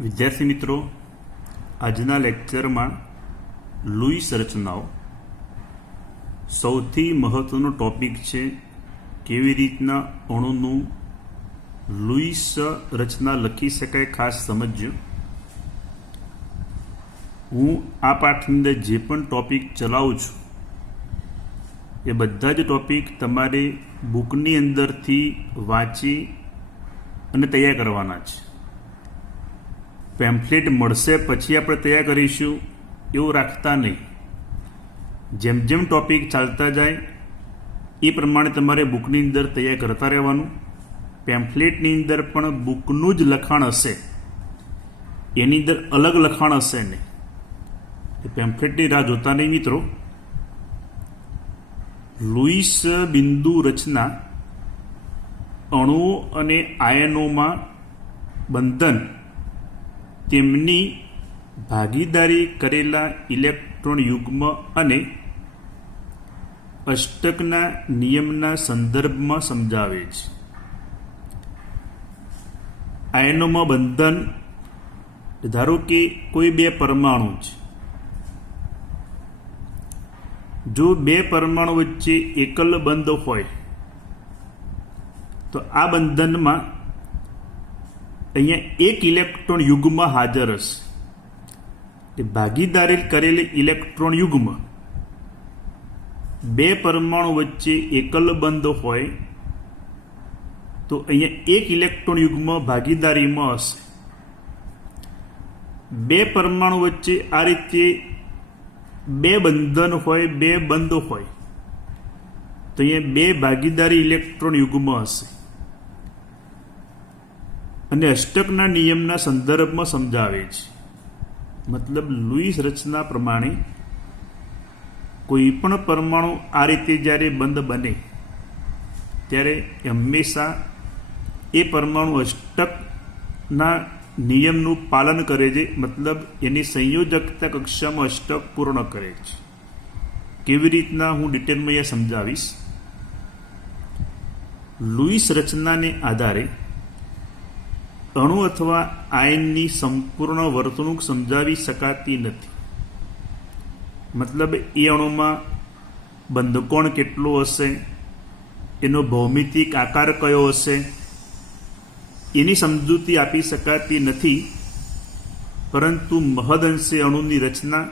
વિદ્યાર્થી મિત્રો, આજના લેક્ચરમાં લુઈસ રચનાઓ સૌથી મહત્વનો ટોપિક છે. કેવી રીતના અણુનું લુઈસ રચના લખી શકાય, ખાસ સમજજો. હું આ પાઠની અંદર જે પણ ટોપિક ચલાવું છું એ બધા જ ટોપિક તમારે બુકની અંદરથી વાંચી અને તૈયાર કરવાના છે. પેમ્ફલેટ મળશે પછી આપણે તૈયાર કરીશું એવું રાખતા નહીં. જેમ જેમ ટોપિક ચાલતા જાય એ પ્રમાણે તમારે બુકની અંદર તૈયાર કરતા રહેવાનું. પેમ્ફલેટની અંદર પણ બુકનું જ લખાણ હશે, એની અંદર અલગ લખાણ હશે નહીં. એ પેમ્ફલેટની રાહ જોતા નહીં મિત્રો. લુઈસ બિંદુ રચના અણુઓ અને આયનોમાં બંધન, તેમની ભાગીદારી કરેલા ઇલેક્ટ્રોન યુગ્મ અને અષ્ટકના નિયમના સંદર્ભમાં સમજાવે છે. આયનોમાં બંધન, ધારો કે કોઈ બે પરમાણુ છે. જો બે પરમાણુ વચ્ચે એકલ બંધ હોય તો આ બંધનમાં અહીંયા એક ઇલેક્ટ્રોન યુગ્મ હાજર હશે. ભાગીદારી કરેલી ઇલેક્ટ્રોન યુગ્મ બે પરમાણુ વચ્ચે એકલ બંધ હોય તો અહીંયા એક ઇલેક્ટ્રોન યુગ્મ ભાગીદારીમાં હશે. બે પરમાણુ વચ્ચે આ રીતે બે બંધન હોય, બે બંધ હોય તો અહીંયા બે ભાગીદારી ઇલેક્ટ્રોન યુગ્મ હશે. અને અષ્ટકના નિયમના સંદર્ભમાં સમજાવે છે. મતલબ લુઈસ રચના પ્રમાણે કોઈ પણ પરમાણુ આ રીતે જ્યારે બંધ બને ત્યારે હંમેશા એ પરમાણુ અષ્ટકના નિયમનું પાલન કરે છે. મતલબ એની સંયોજકતા કક્ષામાં અષ્ટક પૂર્ણ કરે છે. કેવી રીતના હું ડિટેલમાં અહીંયા સમજાવીશ. લુઈસ રચનાને આધારે અણુ અથવા આયનની સંપૂર્ણ વર્તણૂક સમજાવી શકાતી નથી. મતલબ એ અણુમાં બંધકોણ કેટલો હશે, એનો ભૌમિતિક આકાર કયો હશે, એની સમજૂતી આપી શકાતી નથી. પરંતુ મહદઅંશે અણુની રચના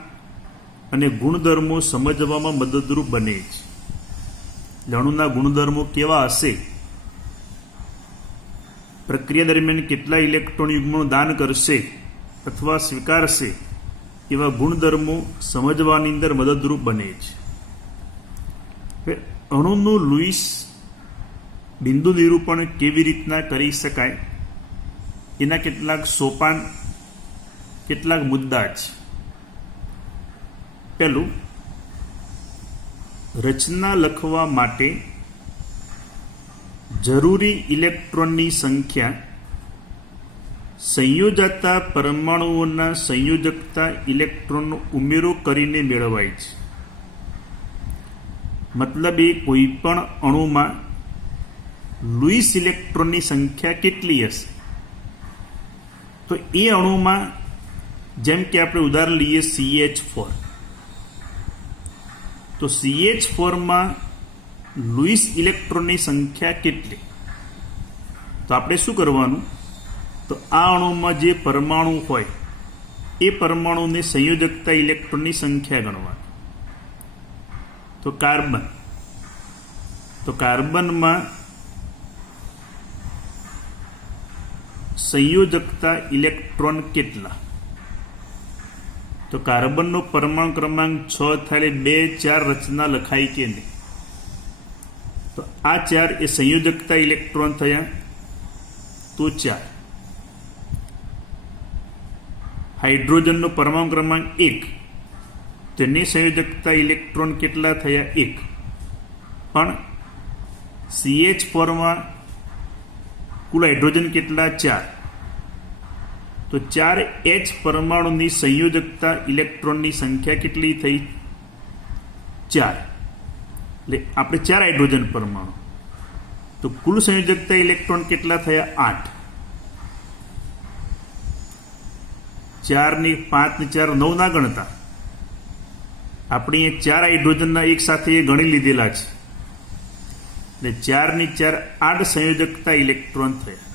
અને ગુણધર્મો સમજવામાં મદદરૂપ બને છે. અણુના ગુણધર્મો કેવા હશે, પ્રક્રિયા દરમિયાન કેટલા ઇલેક્ટ્રોન યુગ્મનું દાન કરશે અથવા સ્વીકારશે, એવા ગુણધર્મો સમજવાની અંદર મદદરૂપ બને છે. અણુનું લુઈસ બિંદુ નિરૂપણ કેવી રીતના કરી શકાય એના કેટલાક સોપાન, કેટલાક મુદ્દા છે. પહેલું, રચના લખવા માટે જરૂરી ઇલેક્ટ્રોનની સંખ્યા સંયોજાતા પરમાણુઓના સંયોજકતા ઇલેક્ટ્રોનનો ઉમેરો કરીને મેળવાય છે. મતલબ એ કોઈ પણ અણુમાં લુઈસ ઇલેક્ટ્રોનની સંખ્યા કેટલી હશે, તો એ અણુમાં જેમ કે આપણે ઉદાહરણ લઈએ CH4, તો CH4માં લુઈસ ઇલેક્ટ્રોનની સંખ્યા કેટલી, તો આપણે શું કરવાનું, તો આ અણુમાં જે પરમાણુ હોય એ પરમાણુને સંયોજકતા ઇલેક્ટ્રોનની સંખ્યા ગણવાની. તો કાર્બનમાં સંયોજકતા ઇલેક્ટ્રોન કેટલા, તો કાર્બનનો પરમાણુ ક્રમાંક 6 થાય 2 4 રચના લખાય કે નહીં, તો આ 4 એ સંયોજકતા ઇલેક્ટ્રોન થયા, તો 4. હાઇડ્રોજનનો પરમાણુ ક્રમાંક 1, તેની સંયોજકતા ઇલેક્ટ્રોન કેટલા થયા, 1. પણ CH4માં કુલ હાઇડ્રોજન કેટલા, 4. તો 4H પરમાણુની સંયોજકતા ઇલેક્ટ્રોનની સંખ્યા કેટલી થઈ, 4. એટલે આપણે 4 હાઇડ્રોજન પરમાણુ, તો કુલ સંયોજકતા ઇલેક્ટ્રોન કેટલા થયા, 8. 4 ની 5 ને 4 9 ના ગણતા, આપણે એ 4 હાઇડ્રોજનના એક સાથે એ ગણી લીધેલા છે. એટલે 4 ની 4 8 સંયોજકતા ઇલેક્ટ્રોન થયા.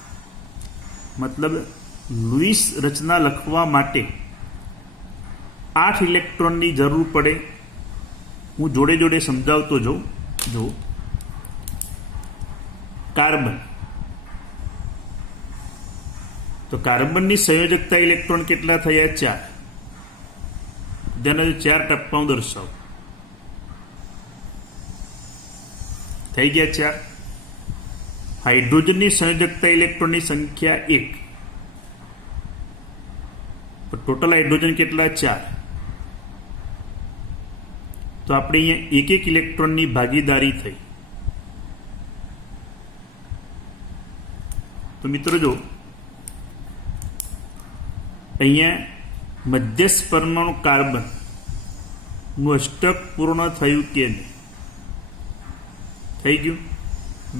મતલબ લુઈસ રચના લખવા માટે 8 ઇલેક્ટ્રોનની જરૂર પડે. હું જોડે જોડે સમજાવતો જાઉં. જો કાર્બન, તો કાર્બનની સંયોજકતા ઇલેક્ટ્રોન કેટલા થયા? 4. જેને 4 ટપ્પાઓ દર્શાવો. થઈ ગયા 4. હાઇડ્રોજનની સંયોજકતા ઇલેક્ટ્રોનની સંખ્યા 1. તો ટોટલ હાઇડ્રોજન કેટલા? 4. તો આપણે અહીંયા એક એક ઇલેક્ટ્રોનની ભાગીદારી થઈ. તો મિત્રો જો અહીંયા મધ્યસ્થ પરમાણુ કાર્બન નું અષ્ટક પૂર્ણ થયું કે નહીં? થઈ ગયું.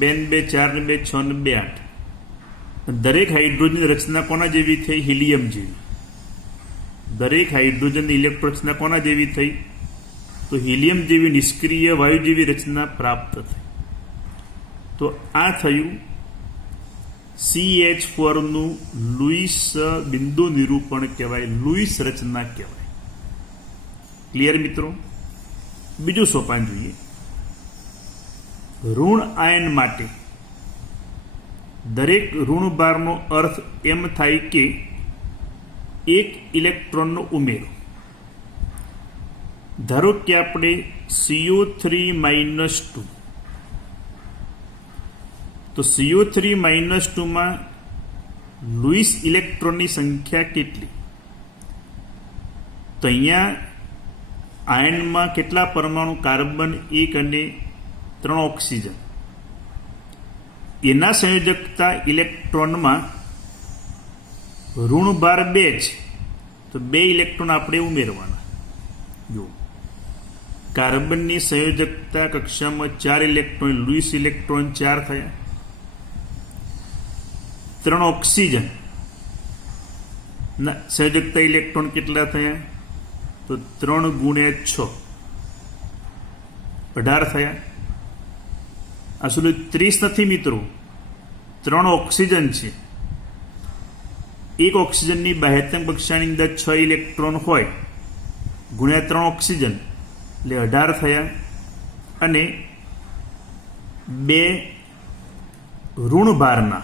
2 2 4 2 6 2 8. દરેક હાઇડ્રોજન રચના કોના જેવી થઈ? હિલિયમ જેવી. દરેક હાઇડ્રોજન ઇલેક્ટ્રોન રચના કોના જેવી થઈ? તો હિલિયમ જેવી નિષ્ક્રિય વાયુ જેવી રચના પ્રાપ્ત થઈ. તો આ થયું CH4 નું લુઈસ બિંદુ નિરૂપણ કહેવાય, લુઈસ રચના કહેવાય. ક્લિયર મિત્રો? બીજું સોપાન જોઈએ. ઋણ આયન માટે દરેક ઋણ ભારનો અર્થ એમ થાય કે એક ઇલેક્ટ્રોનનો ઉમેરો. ધારો કે આપણે CO3-2, તો CO3-2 માં લુઈસ ઇલેક્ટ્રોનની સંખ્યા કેટલી? તો અહીંયા આયનમાં કેટલા પરમાણુ? કાર્બન 1 અને 3 ઓક્સિજન. એના સંયોજકતા ઇલેક્ટ્રોનમાં ઋણ ભાર 2 છે, તો 2 ઇલેક્ટ્રોન આપણે ઉમેરવાના. જો કાર્બનની સંયોજકતા કક્ષામાં 4 ઇલેક્ટ્રોન, લુઈસ ઇલેક્ટ્રોન 4 થયા. 3 ઓક્સિજન ના સંયોજકતા ઇલેક્ટ્રોન કેટલા થયા? તો 3 ગુણ્યા 6 18 થયા. આ શું 30 નથી મિત્રો, 3 ઓક્સિજન છે. એક ઓક્સિજનની બાહ્યતમ કક્ષાની અંદર 6 ઇલેક્ટ્રોન હોય, ગુણ્યા 3 ઓક્સિજન એટલે 18 થયા. અને 2 ઋણ ભારના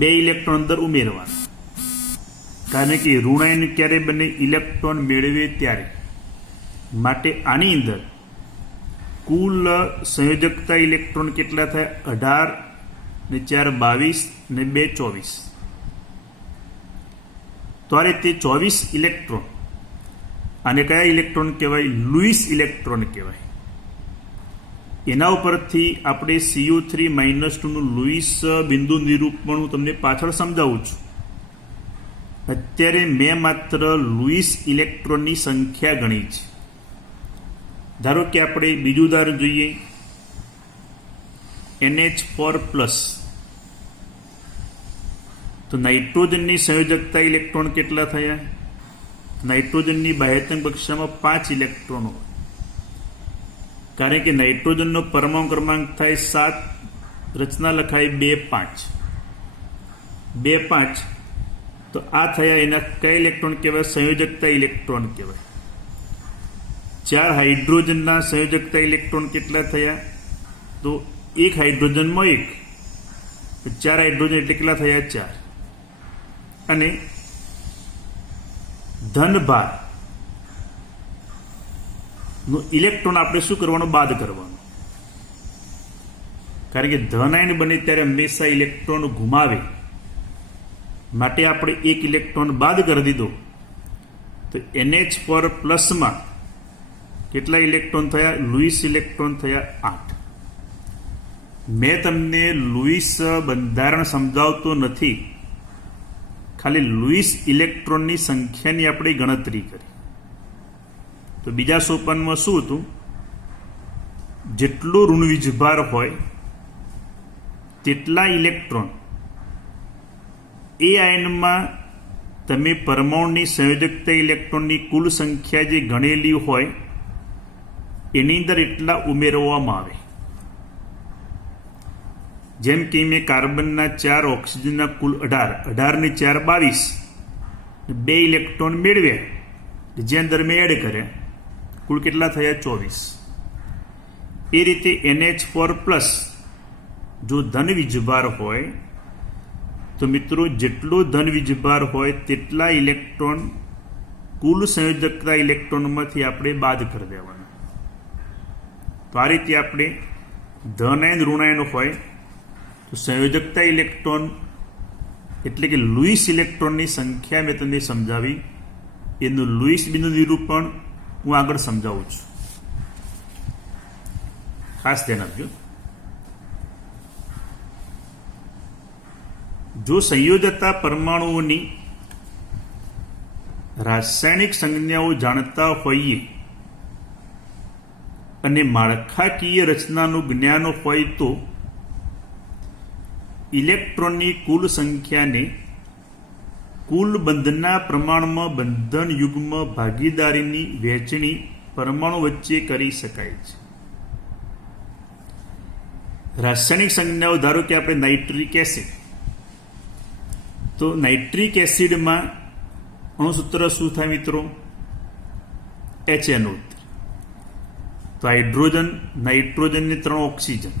2 ઇલેક્ટ્રોન અંદર ઉમેરવાના. કારણ કે ઋણાયન ક્યારે બને? ઇલેક્ટ્રોન મેળવે ત્યારે. માટે આની અંદર કુલ સંયોજકતા ઇલેક્ટ્રોન કેટલા થાય? 18 ને 4 22 ને 2 24. તો આ રીતે 24 ઇલેક્ટ્રોન. આને કયા ઇલેક્ટ્રોન કહેવાય? લુઈસ ઇલેક્ટ્રોન કહેવાય. એના ઉપરથી આપણે CO3-2 નું લુઈસ બિંદુ નિરૂપણ હું તમને પાછળ સમજાવું છું. અત્યારે મેં માત્ર લુઈસ ઇલેક્ટ્રોનની સંખ્યા ગણી છે. ધારો કે આપણે બીજું ઉદાહરણ જોઈએ. NH4+, તો નાઇટ્રોજનની સંયોજકતા ઇલેક્ટ્રોન કેટલા થયા? નાઇટ્રોજનની બાહ્યતમ કક્ષામાં 5 ઇલેક્ટ્રોનો. કારણ કે નાઇટ્રોજનનો પરમાણુ ક્રમાંક થાય 7, રચના લખાય 2 5. 2 5. તો આ થયા એના કયા ઇલેક્ટ્રોન કહેવાય? સંયોજકતા ઇલેક્ટ્રોન કહેવાય. 4 હાઇડ્રોજનના સંયોજકતા ઇલેક્ટ્રોન કેટલા થયા? તો એક હાઇડ્રોજનમાં 1, 4 હાઇડ્રોજન એટલે કેટલા થયા? 4. અને ધનભાર નો ઇલેક્ટ્રોન આપણે શું કરવાનો? બાદ કરવાનો. કારણ કે ધન આયન બને ત્યારે હંમેશા ઇલેક્ટ્રોન ઘુમાવે. માટે આપણે એક ઇલેક્ટ્રોન બાદ કરી દીધો. તો NH4+ માં કેટલા ઇલેક્ટ્રોન થયા? લુઈસ ઇલેક્ટ્રોન થયા 8. મેં તમને લુઈસ બંધારણ સમજાવતો નથી, ખાલી લુઈસ ઇલેક્ટ્રોનની સંખ્યાની આપણે ગણતરી કરી. તો બીજા સોપાનમાં શું હતું? જેટલો ઋણ વીજભાર હોય તેટલા ઇલેક્ટ્રોન એ આયનમાં તમે પરમાણુની સંયોજકતા ઇલેક્ટ્રોનની કુલ સંખ્યા જે ગણેલી હોય એની અંદર એટલા ઉમેરવામાં આવે. જેમ કે મેં કાર્બનના 4, ઓક્સિજનના કુલ 18, 18 ને 4 22, 2 ઇલેક્ટ્રોન મેળવ્યા જે અંદર મેં એડ કર્યા, કુલ કેટલા થયા 24. એ રીતે NH4+ જો ધન વીજભાર હોય તો મિત્રો જેટલો ધન વીજભાર હોય તેટલા ઇલેક્ટ્રોન કુલ સંયોજકતા ઇલેક્ટ્રોનમાંથી આપણે બાદ કરી દેવાના. તો આ રીતે આપણે ધન ઋણાયન હોય તો સંયોજકતા ઇલેક્ટ્રોન એટલે કે લુઈસ ઇલેક્ટ્રોનની સંખ્યા મેં તમને સમજાવી. એનું લુઈસ બિંદુ નિરૂપણ હું આગળ સમજાવું છું, ખાસ ધ્યાન આપજો. જો સંયોજકતા પરમાણુઓની રાસાયણિક સંજ્ઞાઓ જાણતા હોઈએ અને માળખાકીય રચનાનું જ્ઞાન હોય તો ઇલેક્ટ્રોનની કુલ સંખ્યાને કુલ બંધના પ્રમાણમાં બંધન યુગ્મ ભાગીદારીની વહેંચણી પરમાણુ વચ્ચે કરી શકાય છે. રાસાયણિક સંજ્ઞાઓ ધારો કે આપણે નાઇટ્રિક એસિડ, તો નાઇટ્રિક એસિડમાં અણુસૂત્ર શું થાય મિત્રો? HNO. તો હાઇડ્રોજન, નાઇટ્રોજન ને 3 ઓક્સિજન.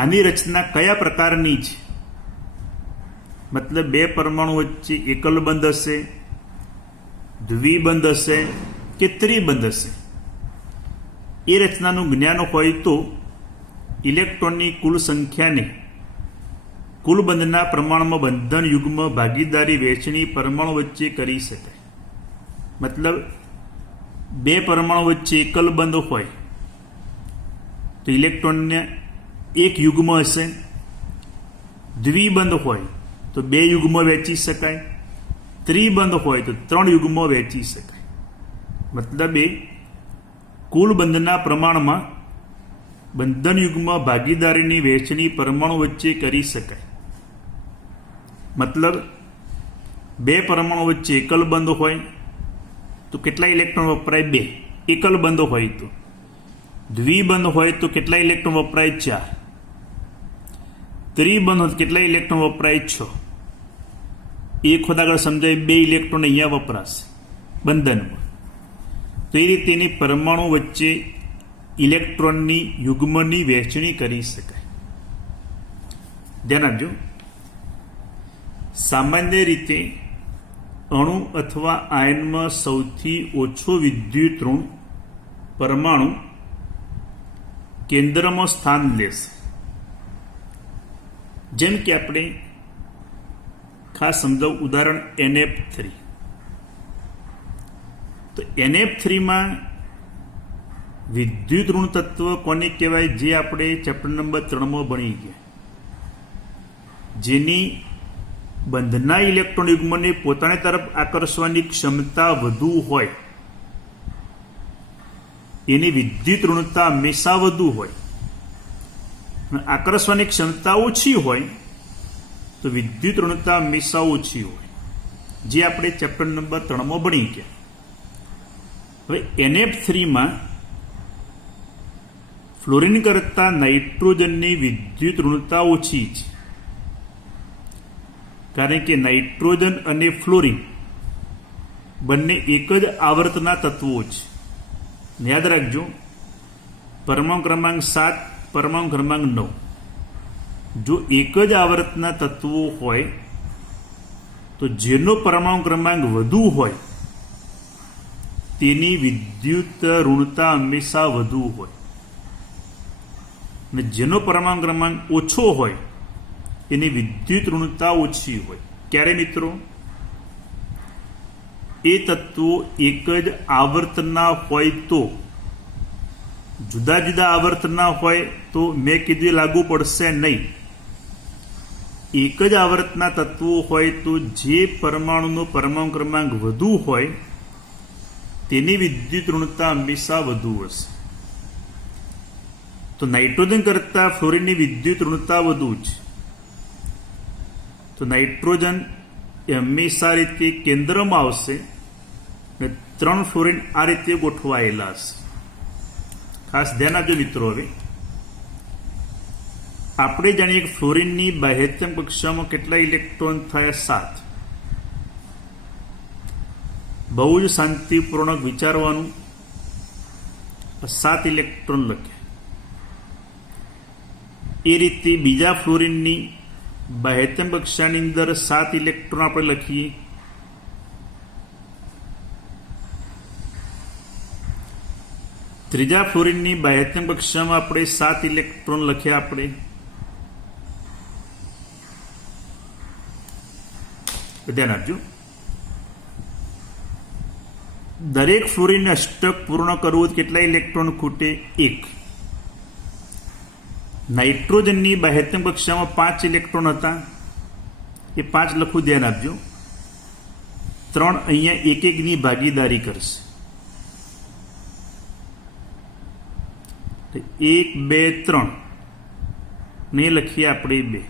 આની રચના કયા પ્રકારની છે? મતલબ 2 પરમાણુ વચ્ચે એકલ બંધ હશે, દ્વિબંધ હશે કે ત્રિબંધ હશે. એ રચનાનું જ્ઞાન હોય તો ઇલેક્ટ્રોનની કુલ સંખ્યાને કુલ બંધના પ્રમાણમાં બંધન યુગ્મ ભાગીદારી વહેંચણી પરમાણુ વચ્ચે કરી શકાય. મતલબ 2 પરમાણુ વચ્ચે એકલ બંધ હોય તો ઇલેક્ટ્રોનને 1 યુગ્મ હશે, દ્વિબંધ હોય તો 2 યુગ્મ વહેંચી શકાય, ત્રિબંધ હોય તો 3 યુગ્મ વહેંચી શકાય. મતલબ એ કુલ બંધના પ્રમાણમાં બંધન યુગ્મ ભાગીદારીની વહેંચણી પરમાણુ વચ્ચે કરી શકાય. મતલબ 2 પરમાણુ વચ્ચે એકલ બંધ હોય તો કેટલા ઇલેક્ટ્રોન વપરાય? 2. એકલ બંધ હોય તો. દ્વિબંધ હોય તો કેટલા ઇલેક્ટ્રોન વપરાય? 4. ત્રિબંધ હોય તો કેટલા ઇલેક્ટ્રોન વપરાય? 6. એક વખત આગળ સમજાય 2 ઇલેક્ટ્રોન અહીંયા વપરાશે બંધનમાં. તો એ રીતે એની પરમાણુ વચ્ચે ઇલેક્ટ્રોનની યુગ્મની વહેંચણી કરી શકાય. ધ્યાન આપજો. સામાન્ય રીતે અણુ અથવા આયનમાં સૌથી ઓછો વિદ્યુત ઋણ પરમાણુ કેન્દ્રમાં સ્થાન લેશે. જેમ કે આપણે ખાસ સમજાવું ઉદાહરણ NF3. તો NF3માં વિદ્યુત ઋણ તત્વ કોને કહેવાય? જે આપણે ચેપ્ટર નંબર 3માં ભણી ગયા, જેની બંધના ઇલેક્ટ્રોન યુગ્મને પોતાની તરફ આકર્ષવાની ક્ષમતા વધુ હોય, એની વિદ્યુત ઋણતા હંમેશા વધુ હોય. આકર્ષવાની ક્ષમતા ઓછી હોય તો વિદ્યુત ઋણતા હંમેશા ઓછી હોય, જે આપણે ચેપ્ટર નંબર 3માં ભણી ગયા. હવે NF3માં ફ્લોરિન કરતા નાઇટ્રોજનની વિદ્યુત ઋણતા ઓછી છે, કારણ કે નાઇટ્રોજન અને ફ્લોરિન બંને એક જ આવર્તના તત્વો છે. યાદ રાખજો, પરમાણુ ક્રમાંક 7, પરમાણુ ક્રમાંક 9 જો એક જ આવર્તના તત્વો હોય તો જેનો પરમાણુ ક્રમાંક વધુ હોય તેની વિદ્યુત ઋણતા હંમેશા વધુ હોય, અને જેનો પરમાણુ ક્રમાંક ઓછો હોય એની વિદ્યુત ઋણતા ઓછી હોય. ક્યારે મિત્રો? એ તત્વો એક જ આવર્તના હોય તો. જુદા જુદા આવર્તના હોય તો મેં કીધું લાગુ પડશે નહીં. એક જ આવર્તના તત્વો હોય તો જે પરમાણુનો પરમાણુ ક્રમાંક વધુ હોય તેની વિદ્યુત ઋણતા હંમેશા વધુ હશે. તો નાઇટ્રોજન કરતાં ફ્લોરિનની વિદ્યુત ઋણતા વધુ છે. તો નાઇટ્રોજન એ હંમેશા આ રીતે કેન્દ્રમાં આવશે ને 3 ફ્લોરિન આ રીતે ગોઠવાયેલા હશે. ખાસ ધ્યાન આપજો મિત્રો. હવે આપણે જાણીએ કે ફ્લોરિનની બાહ્યતમ કક્ષામાં કેટલા ઇલેક્ટ્રોન થયા? 7. બહુ જ શાંતિપૂર્વક વિચારવાનું. 7 ઇલેક્ટ્રોન લખે. એ રીતે બીજા ફ્લોરિનની બાહ્યતમ કક્ષાની અંદર 7 ઇલેક્ટ્રોન આપણે લખીએ. ત્રીજા ફ્લોરિનની બાહ્યતમ કક્ષામાં આપણે 7 ઇલેક્ટ્રોન લખ્યા. આપણે ધ્યાન આપજો. દરેક ફ્લોરિનને અષ્ટક પૂર્ણ કરવું કેટલા ઇલેક્ટ્રોન ખૂટે? 1. નાઇટ્રોજનની બાહ્યતમ કક્ષામાં 5 ઇલેક્ટ્રોન હતા. એ 5 લખું, ધ્યાન આપજો. 3 અહીંયા એક એકની ભાગીદારી કરશે. 1 2 3 ને લખીએ આપણે 2.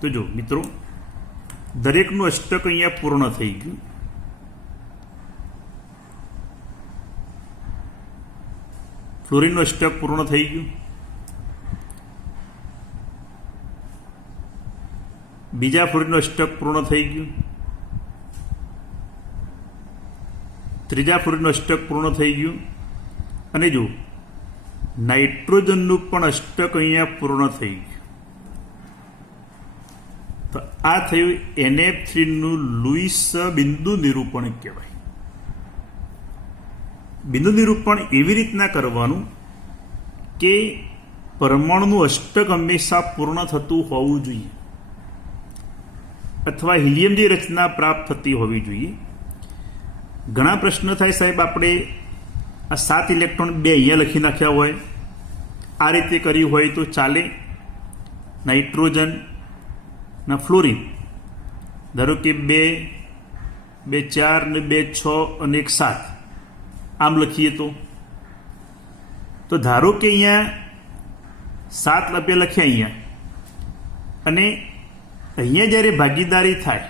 તો જો મિત્રો, દરેકનું અષ્ટક અહીંયા પૂર્ણ થઈ ગયું. ફ્લોરિનનું અષ્ટક પૂર્ણ થઈ ગયું. બીજા ફ્લોરિનનું અષ્ટક પૂર્ણ થઈ ગયું. ત્રીજા ફ્લોરિનનું અષ્ટક પૂર્ણ થઈ ગયું. અને જો નાઇટ્રોજનનું પણ અષ્ટક અહીંયા પૂર્ણ થઈ ગયું. તો આ થયું NF3 નું લુઈસ બિંદુ નિરૂપણ કહેવાય. બિંદુ નિરૂપણ એવી રીતના કરવાનું કે પરમાણુનું અષ્ટક હંમેશા પૂર્ણ થતું હોવું જોઈએ, અથવા હિલિયમની રચના પ્રાપ્ત થતી હોવી જોઈએ. ઘણા પ્રશ્ન થાય, સાહેબ આપણે આ 7 ઇલેક્ટ્રોન 2 અહીંયા લખી નાખ્યા હોય, આ રીતે કર્યું હોય તો ચાલે? નાઇટ્રોજન ના ફ્લોરિન ધારો કે 2 2 4 ને 2 6 અને 1 7 આમ લખીએ તો ધારો કે અહીંયા 7 લખ્યા અહીંયા, અને અહીંયા જ્યારે ભાગીદારી થાય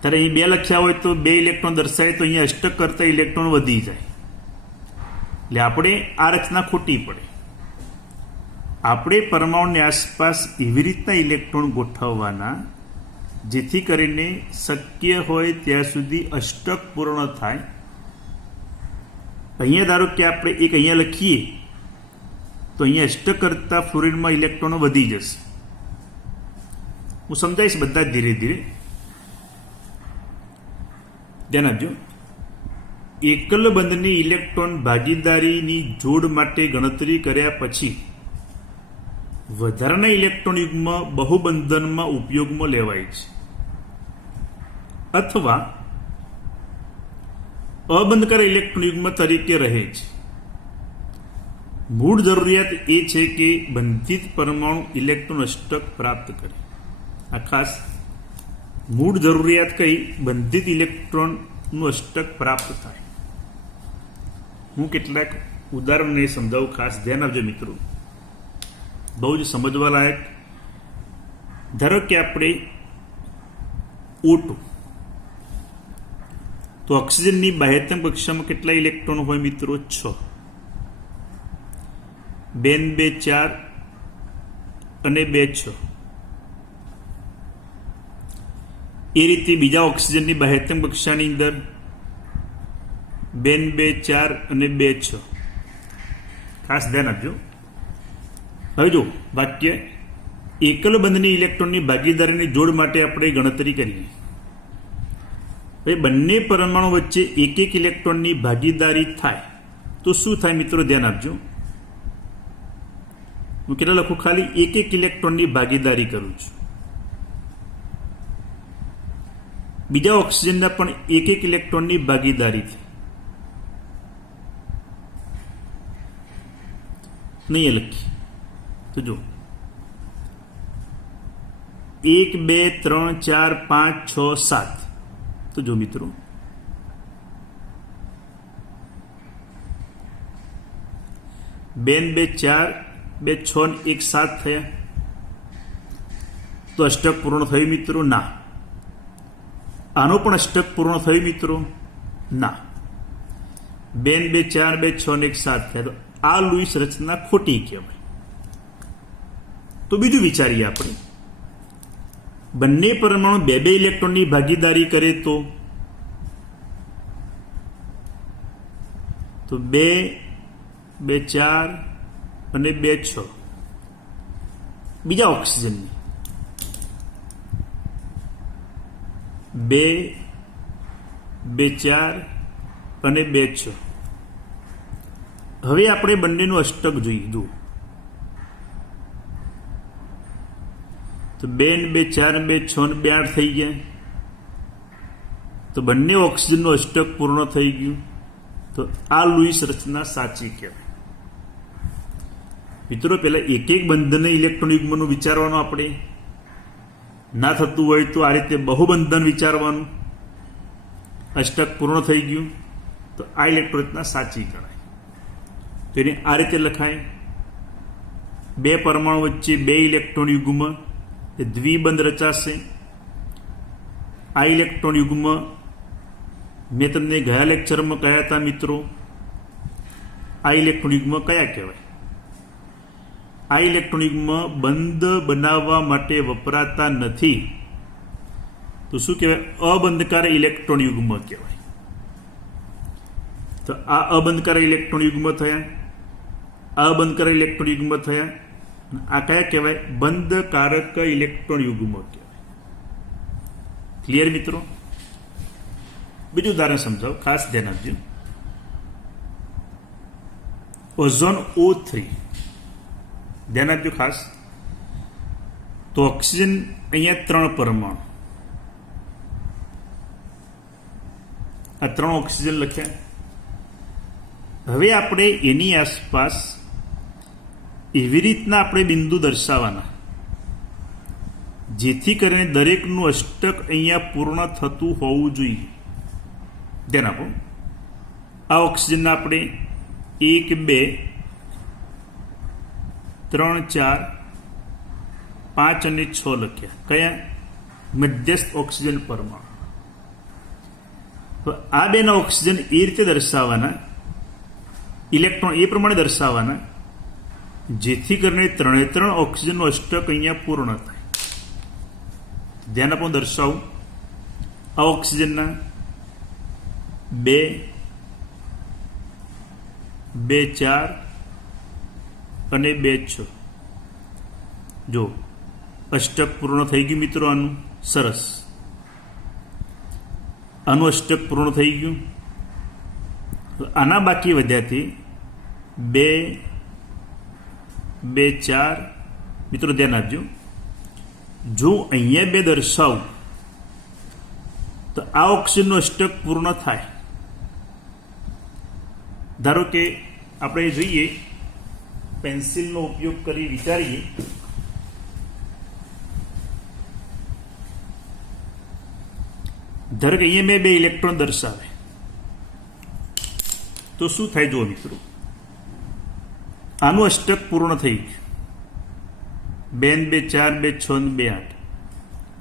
ત્યારે અહીં 2 લખ્યા હોય તો 2 ઇલેક્ટ્રોન દર્શાવે, તો અહીંયા અષ્ટક કરતા ઇલેક્ટ્રોન વધી જાય. એટલે આપણે આ રચના ખોટી પડે. આપણે પરમાણુની આસપાસ એવી રીતના ઇલેક્ટ્રોન ગોઠવવાના જેથી કરીને શક્ય હોય ત્યાં સુધી અષ્ટક પૂર્ણ થાય. અહીંયા ધારો કે આપણે એક અહીંયા લખીએ તો અહીંયા અષ્ટક કરતા ફ્લોરિનમાં ઇલેક્ટ્રોનો વધી જશે. હું સમજાવીશ બધા જ ધીરે ધીરે. ધ્યાન આપજો. એકલ બંધની ઇલેક્ટ્રોન ભાગીદારીની જોડ માટે ગણતરી કર્યા પછી વધારાના ઇલેક્ટ્રોન યુગ્મ બહુબંધનમાં ઉપયોગમાં લેવાય છે, અથવા અબંધકાર ઇલેક્ટ્રોન યુગ્મ તરીકે રહે છે. મૂળ જરૂરિયાત એ છે કે બંધિત પરમાણુ ઇલેક્ટ્રોન અષ્ટક પ્રાપ્ત કરે. આ ખાસ મૂળ જરૂરિયાત કઈ? બંધિત ઇલેક્ટ્રોનનું અષ્ટક પ્રાપ્ત થાય. હું કેટલાક ઉદાહરણને સમજાવું, ખાસ ધ્યાન આપજો મિત્રો, બહુ જ સમજવા લાયક. ધારો કે આપણે O2, તો ઓક્સિજનની બાહ્યતમ કક્ષામાં કેટલા ઇલેક્ટ્રોન હોય મિત્રો? 6. 2 2 4 અને 2 6. એ રીતે બીજા ઓક્સિજનની બાહ્યતમ કક્ષાની અંદર 2 2 4 અને 2 6. ખાસ ધ્યાન આપજો. હવે જો વાક્ય એકલ બંધની ઇલેક્ટ્રોનની ભાગીદારીની જોડ માટે આપણે ગણતરી કરીએ. હવે બંને પરમાણુ વચ્ચે એક એક ઇલેક્ટ્રોનની ભાગીદારી થાય તો શું થાય મિત્રો? ધ્યાન આપજો. હું કેટલા લખું? ખાલી એક એક ઇલેક્ટ્રોનની ભાગીદારી કરું છું. બીજા ઓક્સિજનના પણ એક એક ઇલેક્ટ્રોનની ભાગીદારી થાય. નહીં લખી તો જો 1 2 3 4 5 6 7. તો જો મિત્રો, 2 2 4 2 6 1 7 થયા. તો અષ્ટક પૂર્ણ થયું મિત્રો? ના. આનો પણ અષ્ટક પૂર્ણ થયું મિત્રો? ના. 2 2 4 2 6 ને 1 7 થયા. તો આ લુઈસ રચના ખોટી કહેવાય. તો બીજું વિચારીએ આપણે. બંને પરમાણુ 2 2 ઇલેક્ટ્રોનની ભાગીદારી કરે તો 2 2 4 અને 2 6 બીજા ઓક્સિજનની 2 2 4 અને 2 6. હવે આપણે બંનેનું અષ્ટક જોઈએ. જુઓ તો 2 2 4 2 6 ને 2 8 થઈ ગયા. તો બંને ઓક્સિજનનું અષ્ટક પૂર્ણ થઈ ગયું. તો આ લુઈસ રચના સાચી કહેવાય. મિત્રો પહેલા એક એક બંધન ઇલેક્ટ્રોન યુગ્મનું વિચારવાનું. આપણે ના થતું હોય તો આ રીતે બહુબંધન વિચારવાનું. અષ્ટક પૂર્ણ થઈ ગયું તો આ ઇલેક્ટ્રોન રચના સાચી ગણાય. તો એને આ રીતે લખાય. 2 પરમાણુ વચ્ચે 2 ઇલેક્ટ્રોન યુગ્મ એ દ્વિબંધ રચાશે. આ ઇલેક્ટ્રોન યુગ્મ મેં તમને ગયા લેક્ચરમાં કહ્યા હતા મિત્રો. આ ઇલેક્ટ્રોન યુગ્મ કયા કહેવાય? આ ઇલેક્ટ્રોન યુગ્મ બંધ બનાવવા માટે વપરાતા નથી. તો શું કહેવાય? અબંધકારી ઇલેક્ટ્રોન યુગ્મ કહેવાય. તો આ અબંધકારી ઇલેક્ટ્રોન યુગ્મ થયા. અબંધકારી ઇલેક્ટ્રોન યુગ્મ થયા. આ કયા કહેવાય? બંધકારક ઇલેક્ટ્રોન યુગ્મ કહેવાય. ક્લિયર મિત્રો? બીજું ઉદાહરણ સમજાવો, ખાસ ધ્યાન આપજો. ઓઝોન O3 ધ્યાન આપજો ખાસ. તો ઓક્સિજન અહીંયા 3 પરમાણુ, આ 3 ઓક્સિજન લખ્યા. હવે આપણે એની આસપાસ એવી રીતના આપણે બિંદુ દર્શાવવાના જેથી કરીને દરેકનું અષ્ટક અહીંયા પૂર્ણ થતું હોવું જોઈએ. ધ્યાન આપો. આ ઓક્સિજનના આપણે 1 2 3 4 5 અને 6 લખ્યા. કયા? મધ્યસ્થ ઓક્સિજન પરમાણુ. તો આ બેના ઓક્સિજન એ રીતે દર્શાવવાના, ઇલેક્ટ્રોન એ પ્રમાણે દર્શાવવાના જેથી કરીને 3 ઓક્સિજનનું અષ્ટક અહીંયા પૂર્ણ થાય. ધ્યાન આપો, દર્શાવું. આ ઓક્સિજનના 2 2 4 અને 2 6. જો અષ્ટક પૂર્ણ થઈ ગયું મિત્રો. આનું સરસ. આનું અષ્ટક પૂર્ણ થઈ ગયું. આના બાકી વધ્યાથી 2 2 4. મિત્રો ધ્યાન આપજો. જો અહીંયા 2 દર્શાવું તો આ ઓક્સિજનનું અષ્ટક પૂર્ણ થાય. ધારો કે આપણે જોઈએ, પેન્સિલનો ઉપયોગ કરી વિચારીએ. ધારો કે અહીંયા મેં 2 ઇલેક્ટ્રોન દર્શાવે તો શું થાય? જુઓ મિત્રો, આનું અષ્ટક પૂર્ણ થઈ ગયું. 2 2 4 2 6 2 8.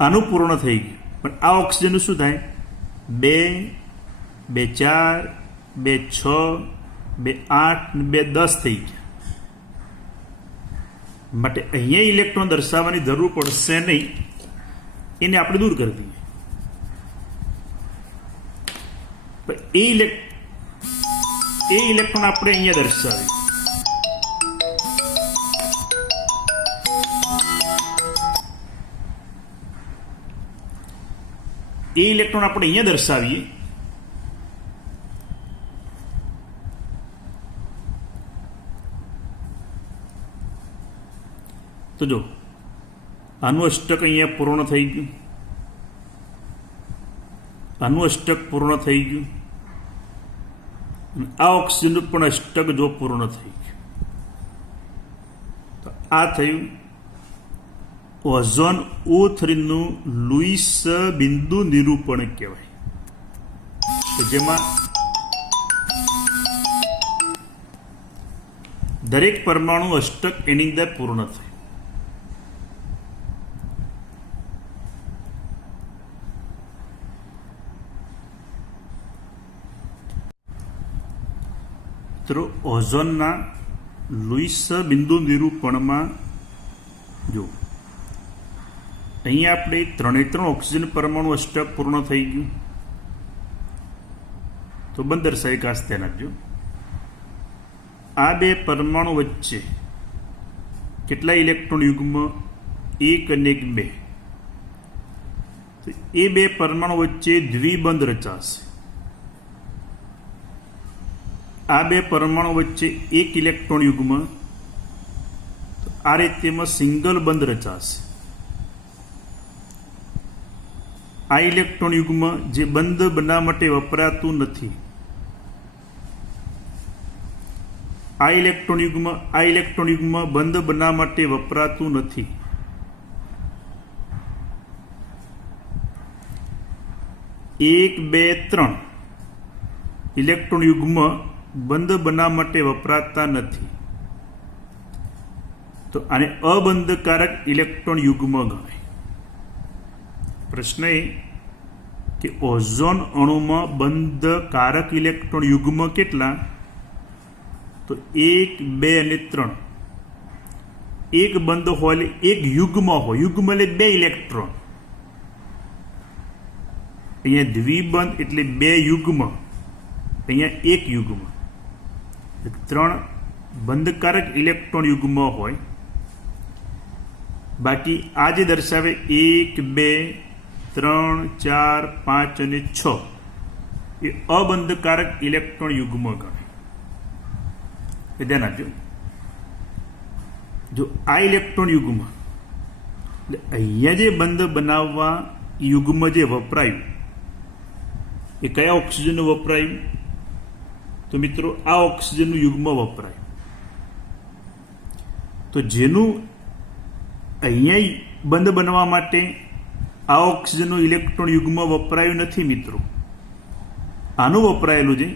આનું પૂર્ણ થઈ ગયું. પણ આ ઓક્સિજનનું શું થાય? 2 2 4 2 6 2 8 2 10 થઈ ગયા. માટે અહીંયા ઇલેક્ટ્રોન દર્શાવવાની જરૂર પડશે નહીં. એને આપણે દૂર કરી દઈએ. એ ઇલેક્ટ્રોન આપણે અહીંયા દર્શાવીએ. એ ઇલેક્ટ્રોન આપણે અહીંયા દર્શાવીએ. તો જો આનું અષ્ટક અહીંયા પૂર્ણ થઈ ગયું. આનું અષ્ટક પૂર્ણ થઈ ગયું. આ ઓક્સિજનનું પણ અષ્ટક જો પૂર્ણ થઈ ગયું. તો આ થયું ઓઝોન O3 નું લુઈસ બિંદુ નિરૂપણ કહેવાય. જેમાં દરેક પરમાણુ અષ્ટક એની અંદર પૂર્ણ થાય. મિત્રો ઓઝોનના લુઈસ બિંદુ નિરૂપણમાં જો અહીંયા આપણે 3 ઓક્સિજન પરમાણુ અષ્ટક પૂર્ણ થઈ ગયું. તો બંધ દર્શાવી ખાસ ધ્યાન આપજો. આ બે પરમાણુ વચ્ચે કેટલા ઇલેક્ટ્રોન યુગ્મ? 1 અને 2. તો એ બે પરમાણુ વચ્ચે દ્વિબંધ રચાશે. આ બે પરમાણુ વચ્ચે 1 ઇલેક્ટ્રોન યુગ્મ, તો આ રીતેમાં સિંગલ બંધ રચાશે. આ ઇલેક્ટ્રોન યુગ્મ જે બંધ બનાવવા માટે વપરાતું નથી, આ ઇલેક્ટ્રોન યુગ્મ બંધ બનાવવા માટે વપરાતું નથી. એક, બે, 3 ઇલેક્ટ્રોન યુગ્મ બંધ બનાવવા માટે વપરાતા નથી. તો આને અબંધકારક ઇલેક્ટ્રોન યુગ્મ ગણાય. પ્રશ્ન એ કે ઓઝોન અણુમાં બંધકારક ઇલેક્ટ્રોન યુગ્મ કેટલા? તો 1, 2 અને 3. એક બંધ હોય એટલે એક યુગ્મ હોય. યુગ્મ એટલે 2 ઇલેક્ટ્રોન. અહીંયા દ્વિબંધ એટલે 2 યુગ્મ, અહીંયા 1 યુગ્મ. 3 બંધકારક ઇલેક્ટ્રોન યુગ્મ હોય. બાકી આ જે દર્શાવે 1, 2, 3, 4, 5 અને 6 એ અબંધકારક ઇલેક્ટ્રોન યુગ્મ ગણાય. એ ધ્યાન આપજો. જો આ ઇલેક્ટ્રોન યુગ્મ એટલે અહીંયા જે બંધ બનાવવા યુગ્મ જે વપરાયું એ કયા ઓક્સિજનનું વપરાયું? તો મિત્રો આ ઓક્સિજનનું યુગ્મ વપરાયું. તો જેનું અહીંયા બંધ બનવા માટે આ ઓક્સિજનનું ઇલેક્ટ્રોન યુગ્મ વપરાયું નથી મિત્રો, આનું વપરાયેલું છે.